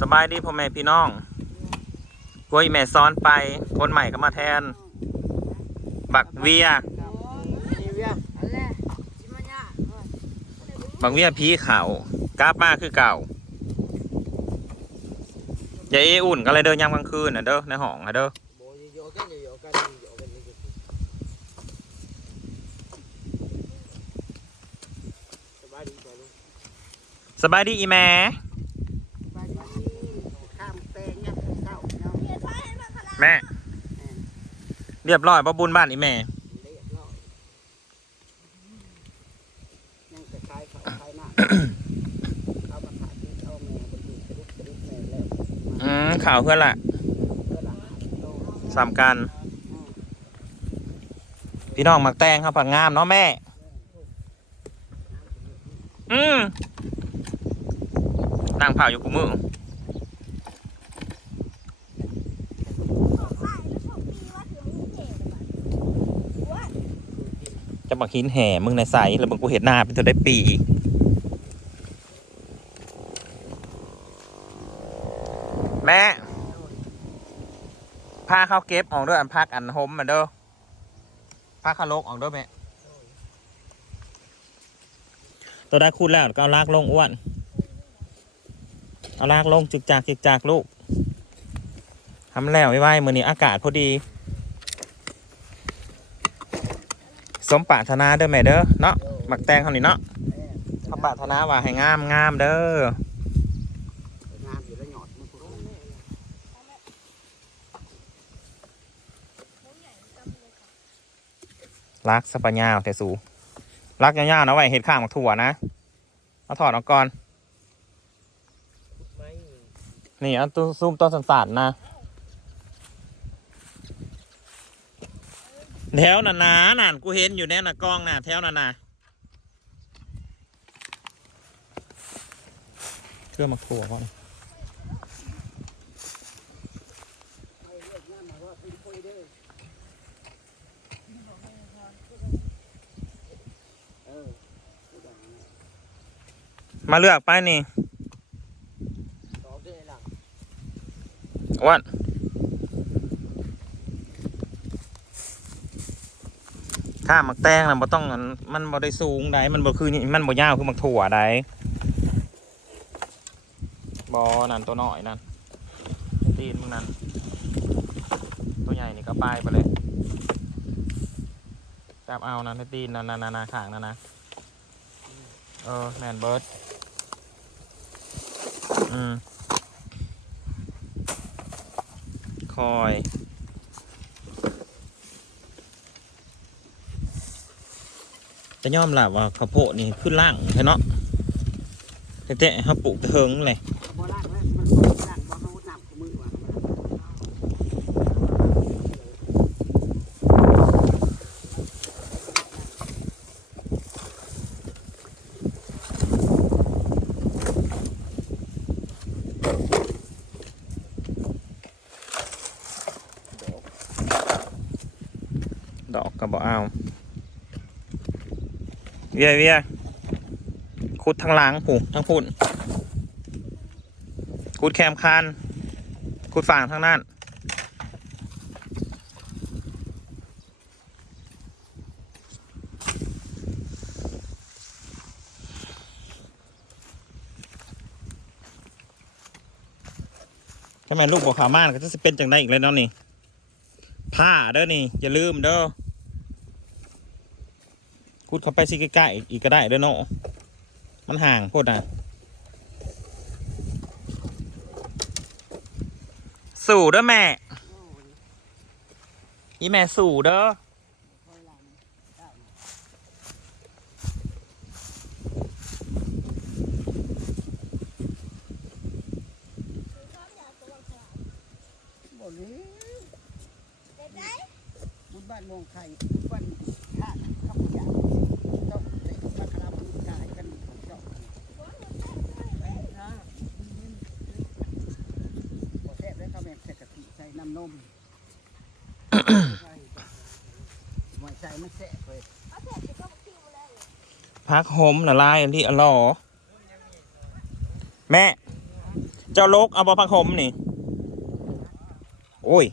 สบายดีพ่อแม่พี่น้องกลัวอีแม่ซ้อนไป คนใหม่ก็มาแทน บักเวีย บักเวียพีเขากาบมาคือเก่าอย่าเออุ่นก็เลยเดินยามกลางคืนนะเด้อในห้องนะเด้อสบายดีอีแม่ แม่ เรียบร้อยประบุญบ้านอีแม่อืมข่าวเพื่อนละสามกัน พี่น้องมักแตงครับผักงามเนาะแม่ อืมนางเผาอยู่กูมือ บักหินแห่มึงในใสแล้วมึงกูเห็นหน้าเป็นตัวได้ปีแม่พาเขาเก็บออกด้วยอันพักอันโฮมมาเด้อพาเขาลกออกด้วยแม่ตัวได้คูดแล้วก็เอาลากลงอ้วน เอาลากลงจึกจากจึกจากลูกทำแล้วไว้ๆมือนี้อากาศพอดี สมปรารถนาเด้อแม่เด้อเนาะหมักแตงเขานี่เนาะเขาปรารถนาว่าให้งามงามเด้อลักสปัญญาวแต่สูลักยาวๆนะไว้เห็ดข้างของถั่วนะเอาถอดออกก่อนนี่เอาตัวซูมตัวสันนะ แถวน่ะนะนั่นกูเห็นอยู่แน่น่ะกล้องน่ะแถวน่ะนะเครื่องมาถั่วก่อนมาเลือกไปนี่วัน ถ้ามักแตงนะมันต้องอันมันบ่ได้สูงได้มันบ่คือนี่มันบ่ยาวคือมักถั่วได้บ่นั่นตัวน้อยนั่นตีนมึงนั่นตัวใหญ่นี่ก็ปลายไปเลยจับเอานั่นให้ตีนนั่นนั่นนั่นขางนั่นนะเออแมนเบิร์ดอืมคอย จะยอมรับว่าข้าวโพดนี่ขึ้นล่างใช่เนาะแต่แต่เขาปลูกแต่เฮิงเลยดอกก็บอเอา เวียเวียขุดทางหลังผูทั้งพุ่นขุดแคมคานขุดฝั่งทางนั้นทำไมลูกบอกขาวมากก็จะเป็นจังได้อีกเลยเนาะนี่ผ้าเด้อนี่อย่าลืมเด้อ คุดเข้าไปสิใกล้ๆอีกก็ได้เด้อเนาะมันห่างโพดนะสู่เด้อแม่อีแม่สู่เด้อบุญบ้านมองไข่บุญบ้านท่าข้าวหยาต้องเตะมาคาราบุญกายกันเจาะไปนะบ่แซ่บเลยข้าวแม่ใส่กะทิใส่น้ำน มหมวยใส่มันแซ่บเลยพักโฮมละลายอันที่อร่อแม่ เจ้าโลกเอาบอพักโฮมนี่ โอ้ย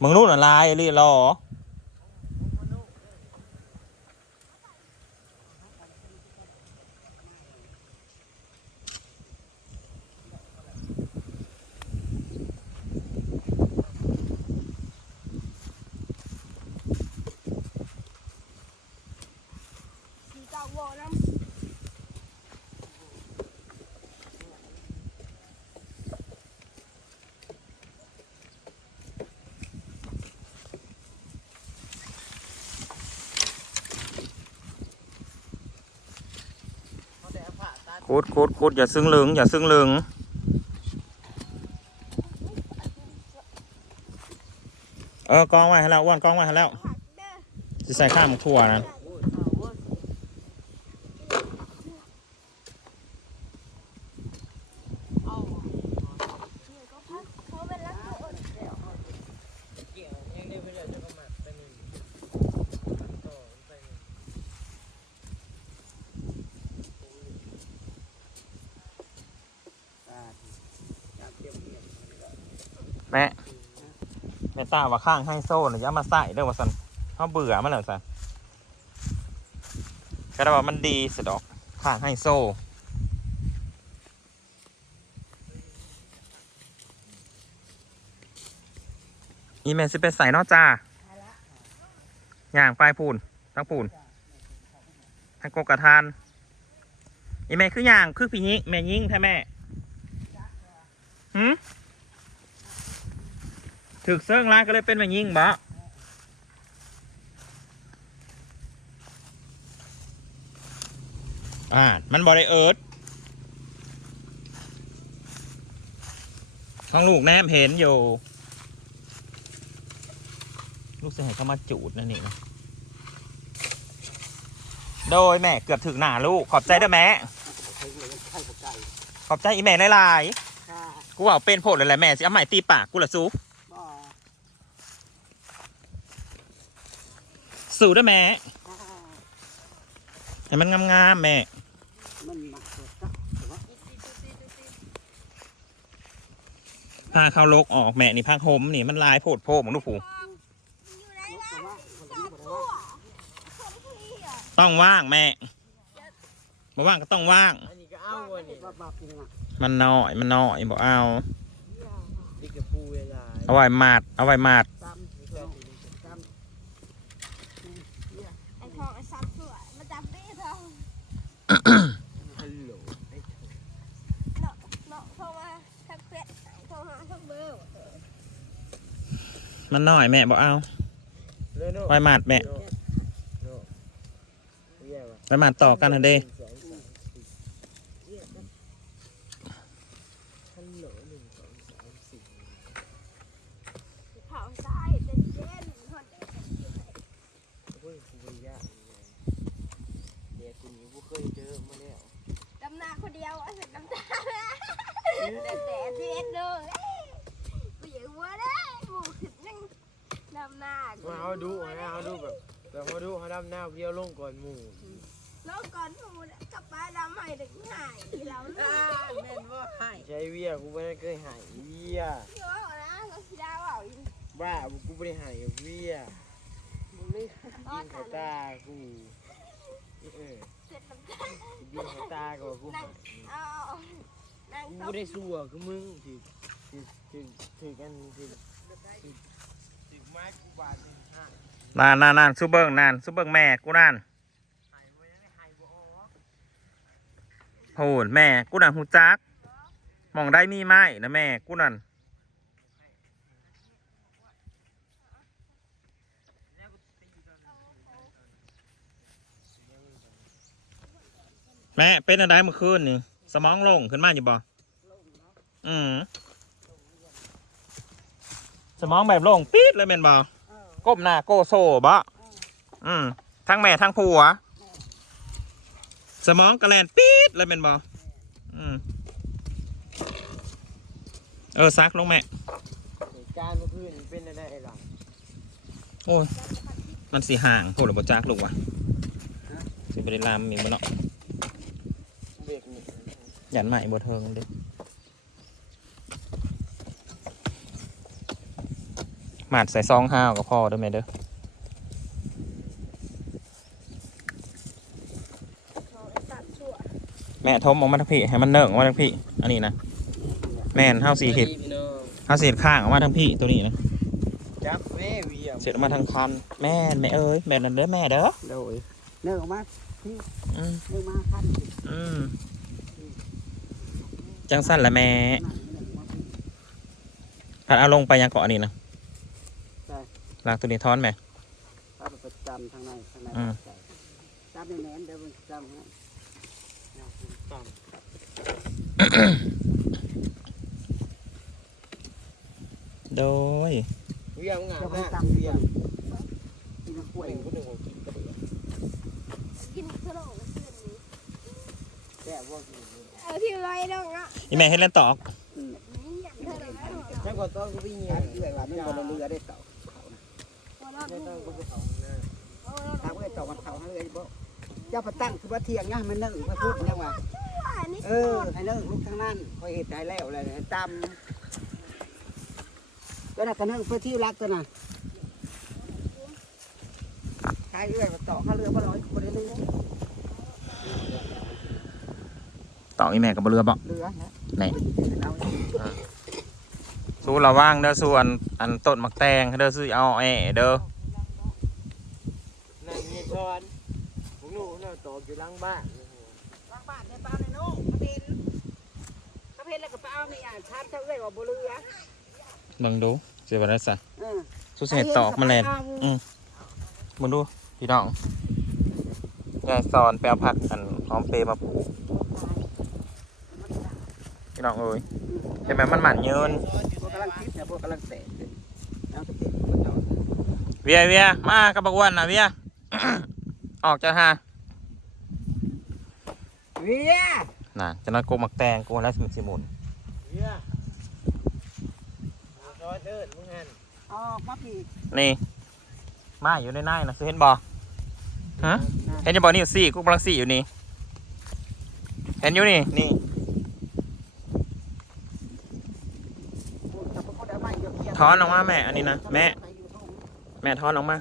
มึงรู้ละลายอันที่อร่อ สีเก่อน้เขาแต่ผ้าตาคูดคูดคูดอย่าซึ้งเลึงอย่าซึ้งเลึงเออกองไว้ให้แล้วอ้วนกองไว้ให้แล้วจะใส่ข้ามถั่วนะ โอ้ยเอาเว้ย เอาเนี่ยก็พักเขาเป็นรักโกรธ เกี่ยวยังได้ไปเรียนจะก็มาไปหนึ่งต่อไปหนึ่งอ่าการเตรียมเรียน แม่แม่ตาว่าข้างให้โซ่น่ย่ามาใส่เด้อว่าสันเขาเบื่อมันแล้วสันก็ได้ว่ามันดีสะดอกข้างให้โซ่อีเมลสิไปใส่เนอกจ้าอย่างปลายปูนทั้งปูนทั้งกกกระทาน อีเมลคืออย่างคือพี่ยิงแม่ยิ่งใช่แม่หืม ถึกเซิงร้านก็เลยเป็นแม่ยิงบ่อ่า มันบอได้เอิร์ดของลูกแนมเห็นอยู่ ลูกเสียหายเข้ามาจูดนั่นนี่นะโดยแม่เกือบถึงหน้าลูก ขอบใจด้วยแม่ใช้เงินไข่ปไก่ขอบใจอีแม่หลายค่ะๆกูเอาเป็นโพดเลยแหละแม่สิเอาใหม่ตีปากกูละสู้บ่ สูด้วยแม่ให้มันงามๆแม่ผ้าข้าโลกออกแม่นี่ผ้าห่มนี่มันลายโพดโพของลูกผูต้องว่างแม่มาว่างก็ต้องว่าง มันน้อยมันน้อยบอกเอาเอาไว้มาดเอาไว้มาด ซ้ำนี่ก็ซ้ำ ไอ้ทองไอ้สามตัวมาจับได้ทอง ฮัลโหลไอ้ เนาะเนาะโทรมาทักเฟซโทรหาทักเบอร์ มันน้อยแม่บอกเอาเร็วโน่ไว้มาดแม่โน่โน่แย่ว่ะไว้มาดต่อกันนะเด้ หงสองสามสี่ฮัลโหลหนึ่งสองสามสี่ เผาทรายเย็นเย็นคน โอ้ยกูไม่ยากเลยเดี๋ยวกูนี้กูเคยเจอมาแล้ว ดำนาคนเดียวอะเสร็จน้ำตาแต่แต่ที่เอ็ดเดินกูอย่าหัวได้หมูขึ้นนั่งดำนา มาเอาดูมาเอาดูแบบแต่มาดูเขาดำหน้าเบี้ยวลง ก่อนหมู่แล้วก่อนหมูกลับบ้านดำใหม่เด็กง่ายเราเลือกแม่นว่าให้ใช้เวียกูไม่ได้เคยใหายเวียเยอะนะเราคิดได้ว่าอินบ้ากูไม่ได้ใหายเวียมึงไม่ยิงเขาตากูเออเสร็จน้ำตายิงเขาตากูกูนั่งเอานั่งกูต้ไม่ได้สู้กับมึงถือถือถือถือกันถือถือถือไม้กูบาดหนึ่งห้า นานนานนานซูเบิงนานซูเบิงแม่กูนาน หายไม่ได้หายบ่ออก โหดแม่กูนั่นหูจักมองได้มีไหมนะแม่กูนั่นแม่เป็นอะไรเมื่อคืนนี่สมองลงขึ้นมาอยู่บ่อืมสมองแบบลงปี๊ดเลยแม่นบ่ก้มหน้าโกโซบ่อืมทั้งแม่ทั้งผัว สมองกระแลนปี๊ดเลยแม่นบ่อืมเออซักลงแม่เหตุการณ์เมื่อคืนเป็นอะไรหรอโอ้ยมันสีห่างโหดหรือบ่จักลูกวะสิบริลามมีบ่เนาะเบรกนี่หยันใหม่บทเทิงเด็หมาดใส่ซองห้าวก็พอเด้อแม่เด้อ เขาไอ้สัตว์ชั่ว แม่ทมออกมาทางพี่ให้มันเนิ่งออกมาทางพี่ อันนี้นะแม่นห้าวสีเห็ดพี่น้องห้าวสีเห็ดข้างออกมาทางพี่ตัวนี้นะจับแม่เวียมเสร็จออกมาทางคันแม่นแม่เอ้ยแม่นั่นเด้อแม่เด้อโดยเนื้อออกมาอืมเนื้อมาขั้นอืมจังสั้นละแม่พัดเอาลงไปยังเกาะอันนี้นะลากตัวนี้ท้อนไหมถ้าประจำทางในทางในอืมจำในแหนเดี๋ยวมันจำให้ โดยเวียมงามเดี๋ยวมากเวียมกินกล้วยเป็นคนหนึ่งของกินกระเดือกกินขนมกันคืนนี้แก่ว่าเอาที่ไรน้องอะอีแม่ให้เล่นตอกนี่ออเลยแม่ก็ต้องวิ่งเงี้ยเอื่อยว่ามันบนเรือได้เต่าเราไม่ดูต้องก็ไปเขาหน้าเอาเราตามเอ้ยเต่ามันเต่าให้เลยบ่เจ้าประตั้งคือว่าเทียงนะมันนึ่งมาพูดยังว่า อันนี้เออให้นึ่งลูกทางนั้นคอยเหตุใจแล้วเลยตามแล้วน่ะก็นึ่งเพื่อที่รักตัวน่ะใครเอื่อยมาต่อข้าเรือมาร้อยคนได้เรือตอกอีแม่กับบเรือบอกเรือนะไหนเอาสู้ระว่างเด้อสู้อันอันต้นมักแตงเด้อซื้อเอาแอเด้อนั่นมีช้อนผมหนูน่าตอกอยู่หลังบ้าน ล้างบ้านในบ้านในโน่กระเพนกระเพนแล้วก็ ไปเอานี่อะชาร์จเจ้าเอ้ยว่าบ่เรือเบิ่งดูเสียบ่ได้ซะเออสู้สิเห็ดตอกมาแลนอืมมึงดูพี่น้องยายสอนแปลผักอันพร้อมเปรย์มาปลูกพี่น้องเอ้ยเห็นไหมมันหมันเยินพวกกำลังคิดเนี่ยพวกกำลังเตะน้ำกระติกมันจอดเวียเวียมากับบักอ้วันนะเวียออกจะหาเวียน่ะจะนอนโกมักแตงโกแล้วสิมสิหมุนเวียช้ อนเดินมึงหันออกมาพี่นี่ มาอยู่ในน่ายนะซื้อเห็นบอฮะเห็นจะบอกนี่สี่กูกำลังสี่อยู่นี่ เห็นอยู่นี่ นี่ถอนออกมาแม่ อันนี้นะ แม่ แม่ทอนออกมา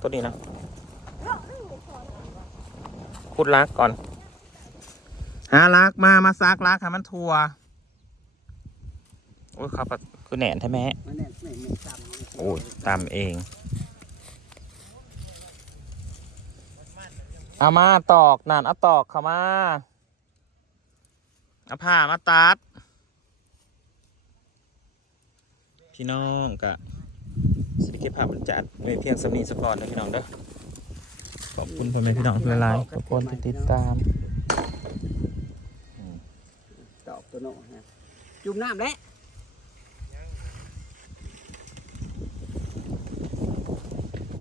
ตัวนี้นะขุดลักก่อน หาลักมา มาซักลักให้มันทัวโอ้ยครับคือแหนนใช่ไหมมันเนี่ยเนี่ยเนี่ยจำโอ้ยตามเอง เอามาตอกนั่นเอาตอกเข้ามาเอาผ้ามาตัด พี่น้องกะสิริเก็บภาพบรรจัดไว้เพียงสำนีสกอนนะพี่น้องเด้อขอบคุณพ่อแม่พี่น้องทุกหลายๆขอบคุณที่ติดตามตอกตัวโน่นะจุ่มน้ำแล้ว